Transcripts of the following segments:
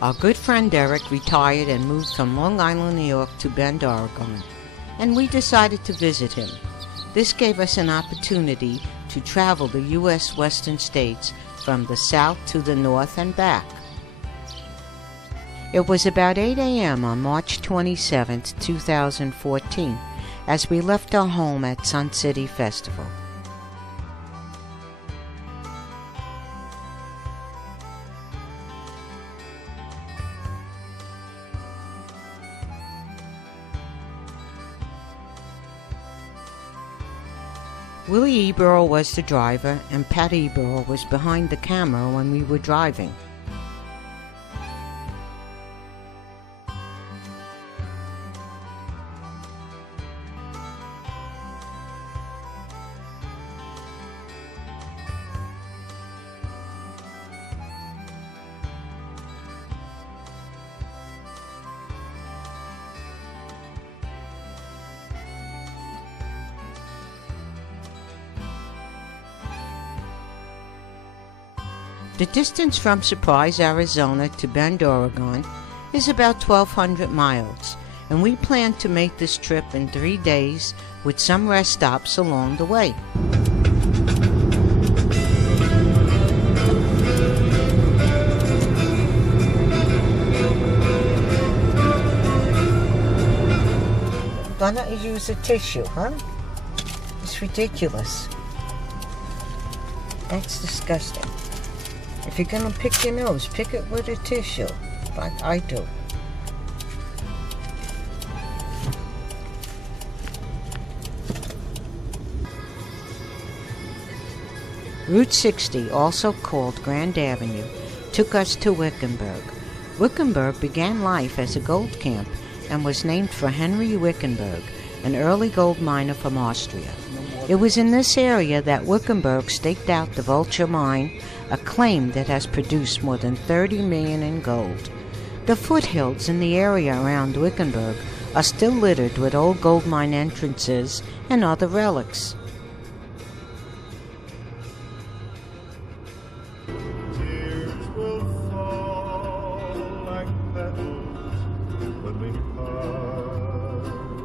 Our good friend Derek retired and moved from Long Island, New York to Bend, Oregon, and we decided to visit him. This gave us an opportunity to travel the U.S. western states from the south to the north and back. It was about 8 a.m. on March 27, 2014, as we left our home at Sun City Festival. Willi E was the driver, and Pat E was behind the camera when we were driving. The distance from Surprise, Arizona to Bend, Oregon is about 1,200 miles, and we plan to make this trip in 3 days with some rest stops along the way. Why don't you use a tissue, huh? It's ridiculous. That's disgusting. If you're gonna pick your nose, pick it with a tissue, like I do. Route 60, also called Grand Avenue, took us to Wickenburg. Wickenburg began life as a gold camp and was named for Henry Wickenburg, an early gold miner from Austria. It was in this area that Wickenburg staked out the Vulture Mine, a claim that has produced more than 30 million in gold. The foothills in the area around Wickenburg are still littered with old gold mine entrances and other relics.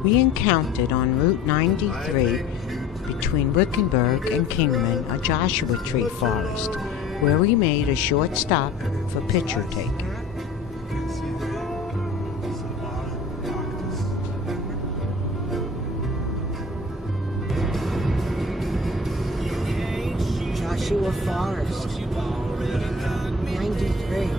We encountered on Route 93 between Wickenburg and Kingman a Joshua tree forest, where we made a short stop for picture taking. Joshua Forest, 93.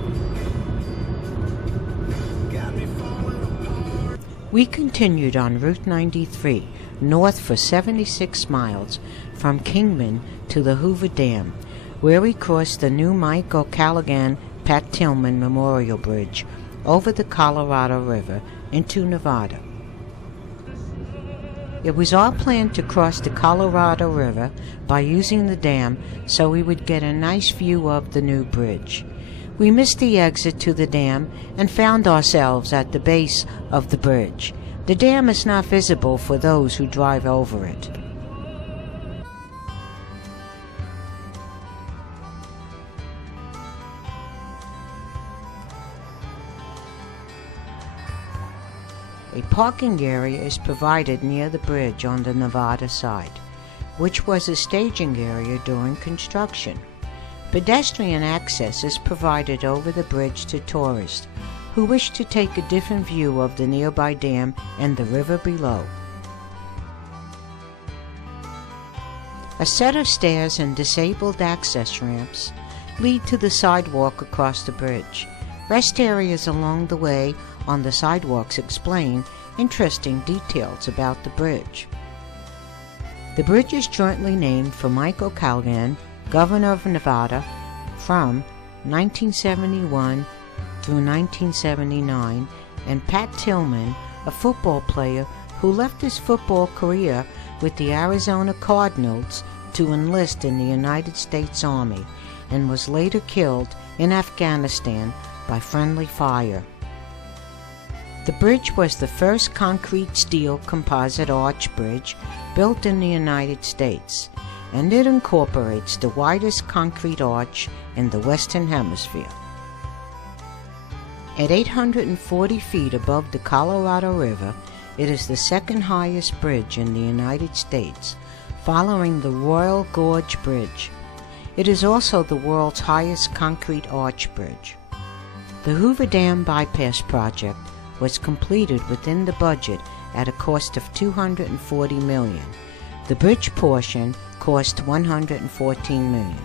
We continued on Route 93 north for 76 miles from Kingman to the Hoover Dam, where we crossed the new Mike O'Callaghan Pat Tillman Memorial Bridge over the Colorado River into Nevada. It was our plan to cross the Colorado River by using the dam so we would get a nice view of the new bridge. We missed the exit to the dam and found ourselves at the base of the bridge. The dam is not visible for those who drive over it. A parking area is provided near the bridge on the Nevada side, which was a staging area during construction. Pedestrian access is provided over the bridge to tourists who wish to take a different view of the nearby dam and the river below. A set of stairs and disabled access ramps lead to the sidewalk across the bridge. Rest areas along the way on the sidewalks explain interesting details about the bridge. The bridge is jointly named for Mike O'Callaghan, Governor of Nevada, from 1971 through 1979, and Pat Tillman, a football player who left his football career with the Arizona Cardinals to enlist in the United States Army and was later killed in Afghanistan by friendly fire. The bridge was the first concrete steel composite arch bridge built in the United States, and it incorporates the widest concrete arch in the Western Hemisphere. At 840 feet above the Colorado River, it is the second highest bridge in the United States, following the Royal Gorge Bridge. It is also the world's highest concrete arch bridge. The Hoover Dam Bypass project was completed within the budget at a cost of $240 million. The bridge portion cost $114 million.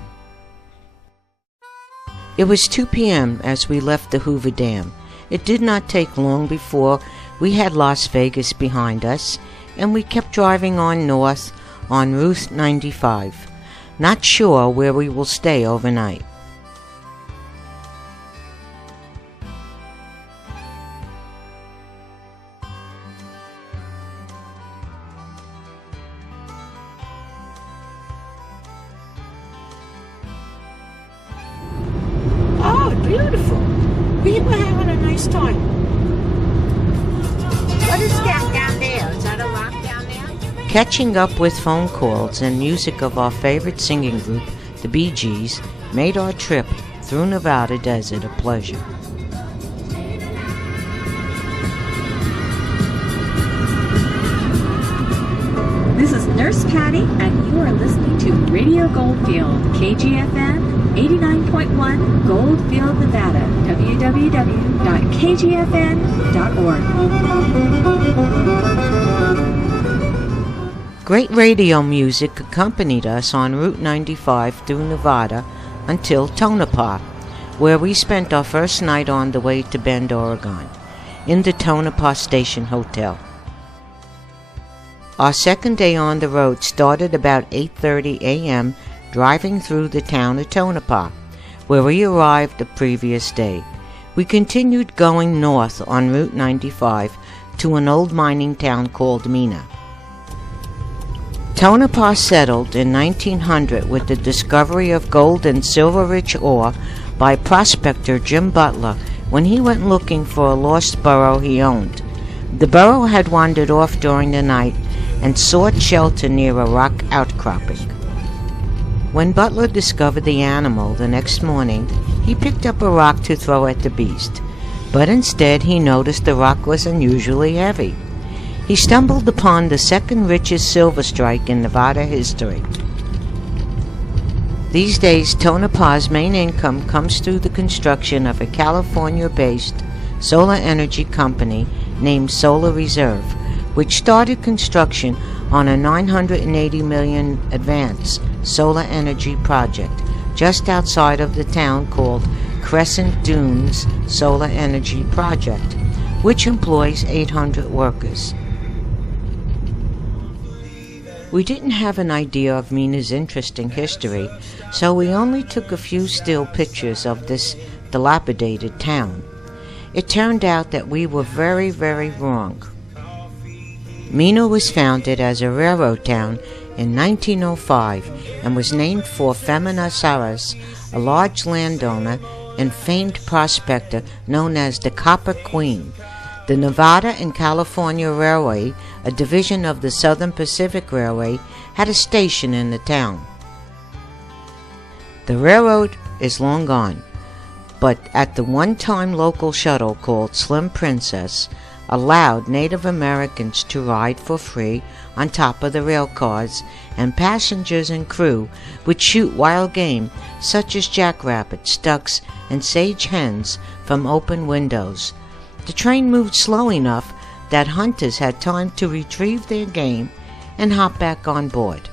It was 2 p.m. as we left the Hoover Dam. It did not take long before we had Las Vegas behind us, and we kept driving on north on Route 95, not sure where we will stay overnight. Oh, beautiful. We were having a nice time. What is that down there? Is that a rock down there? Catching up with phone calls and music of our favorite singing group, the Bee Gees, made our trip through Nevada desert a pleasure. This is Nurse Patty, and you are listening to Radio Goldfield, KGFN 89.1 Goldfield, Nevada, www.kgfn.org. Great radio music accompanied us on Route 95 through Nevada until Tonopah, where we spent our first night on the way to Bend, Oregon, in the Tonopah Station Hotel. Our second day on the road started about 8:30 a.m. driving through the town of Tonopah, where we arrived the previous day. We continued going north on Route 95 to an old mining town called Mena. Tonopah settled in 1900 with the discovery of gold and silver-rich ore by prospector Jim Butler when he went looking for a lost burro he owned. The burro had wandered off during the night and sought shelter near a rock outcropping. When Butler discovered the animal the next morning, he picked up a rock to throw at the beast, but instead he noticed the rock was unusually heavy. He stumbled upon the second richest silver strike in Nevada history. These days, Tonopah's main income comes through the construction of a California-based solar energy company named Solar Reserve, which started construction on a $980 million advance solar energy project just outside of the town called Crescent Dunes Solar Energy Project, which employs 800 workers. We didn't have an idea of Mena's interesting history, so we only took a few still pictures of this dilapidated town. It turned out that we were very, very wrong. Mena was founded as a railroad town in 1905 and was named for Femina Saras, a large landowner and famed prospector known as the Copper Queen. The Nevada and California Railway, a division of the Southern Pacific Railway, had a station in the town. The railroad is long gone, but at the one-time local shuttle called Slim Princess allowed Native Americans to ride for free on top of the rail cars, and passengers and crew would shoot wild game such as jackrabbits, ducks, and sage hens from open windows. The train moved slow enough that hunters had time to retrieve their game and hop back on board.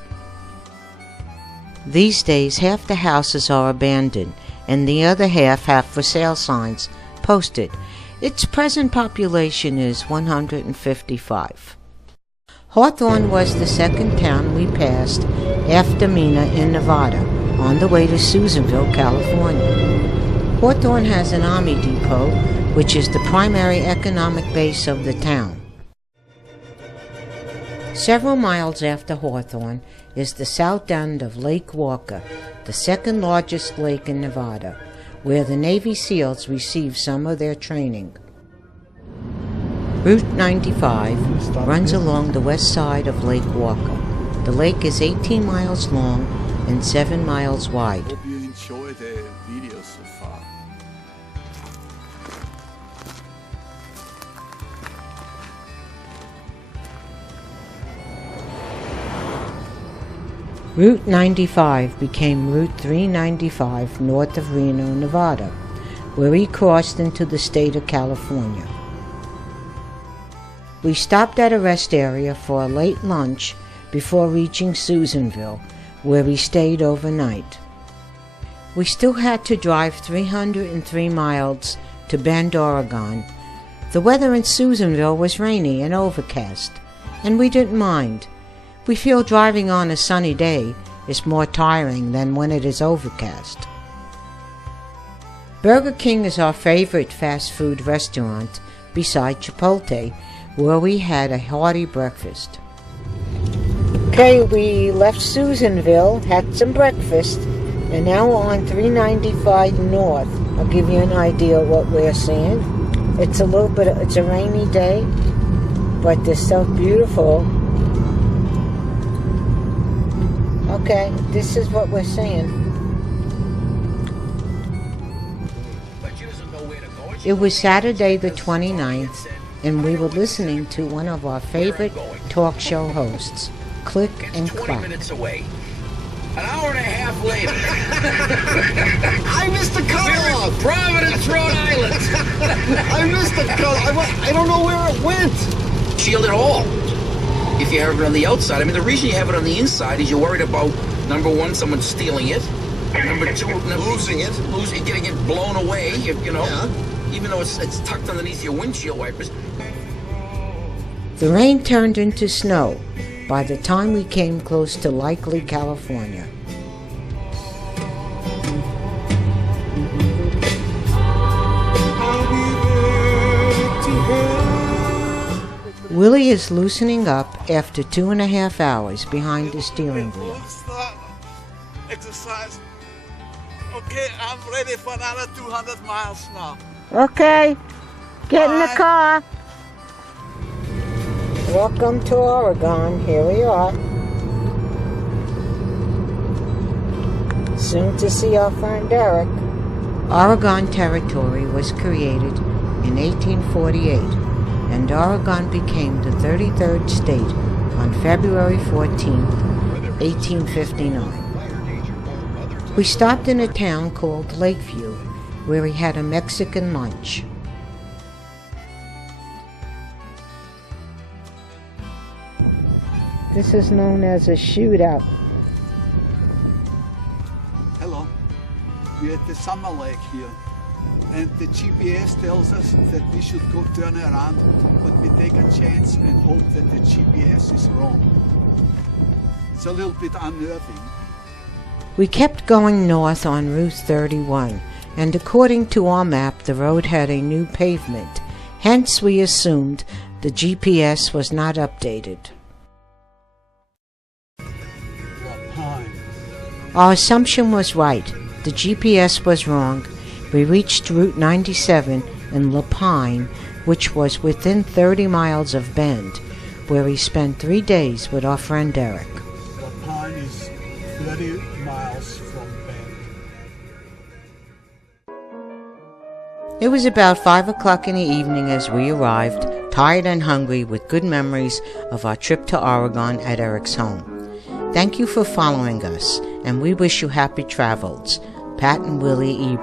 These days, half the houses are abandoned, and the other half have for sale signs posted. Its present population is 155. Hawthorne was the second town we passed after Mena in Nevada, on the way to Susanville, California. Hawthorne has an army depot, which is the primary economic base of the town. Several miles after Hawthorne is the south end of Lake Walker, the second largest lake in Nevada, where the Navy SEALs receive some of their training. Route 95 runs along the west side of Lake Walker. The lake is 18 miles long and 7 miles wide. Hope you enjoy the video so far. Route 95 became Route 395 north of Reno, Nevada, where we crossed into the state of California. We stopped at a rest area for a late lunch before reaching Susanville, where we stayed overnight. We still had to drive 303 miles to Bend, Oregon. The weather in Susanville was rainy and overcast, and we didn't mind. We feel driving on a sunny day is more tiring than when it is overcast. Burger King is our favorite fast food restaurant beside Chipotle, where we had a hearty breakfast. Okay, we left Susanville, had some breakfast, and now we're on 395 North. I'll give you an idea of what we're seeing. It's a rainy day, but they're so beautiful. Okay, this is what we're seeing. It was Saturday the 29th, and we were listening to one of our favorite talk show hosts, Click and Clack. 20 minutes away. An hour and a half later. I missed the cutoff! We're in Providence, Rhode Island. I missed the cutoff. I don't know where it went. Shield it all. If you have it on the outside, I mean, the reason you have it on the inside is you're worried about, number one, someone stealing it. Number two, Losing it. Getting it blown away, you know. Yeah. Even though it's tucked underneath your windshield wipers. The rain turned into snow by the time we came close to Likely, California. Willie is loosening up after 2.5 hours behind the steering wheel. Exercise. Okay, I'm ready for another 200 miles now. Okay, get in the Bye. car. Welcome to Oregon. Here we are. Soon to see our friend Derek. Oregon Territory was created in 1848, and Oregon became the 33rd state on February 14, 1859. We stopped in a town called Lakeview, where we had a Mexican lunch. This is known as a shootout. Hello. We're at the summer lake here. And the GPS tells us that we should go turn around, but we take a chance and hope that the GPS is wrong. It's a little bit unnerving. We kept going north on Route 31, and according to our map, the road had a new pavement. Hence, we assumed the GPS was not updated. Our assumption was right. The GPS was wrong. We reached Route 97 in Lapine, which was within 30 miles of Bend, where we spent 3 days with our friend Derek. Lapine is 30 miles from Bend. It was about 5 o'clock in the evening as we arrived, tired and hungry with good memories of our trip to Oregon at Eric's home. Thank you for following us, and we wish you happy travels. Pat and Willi E.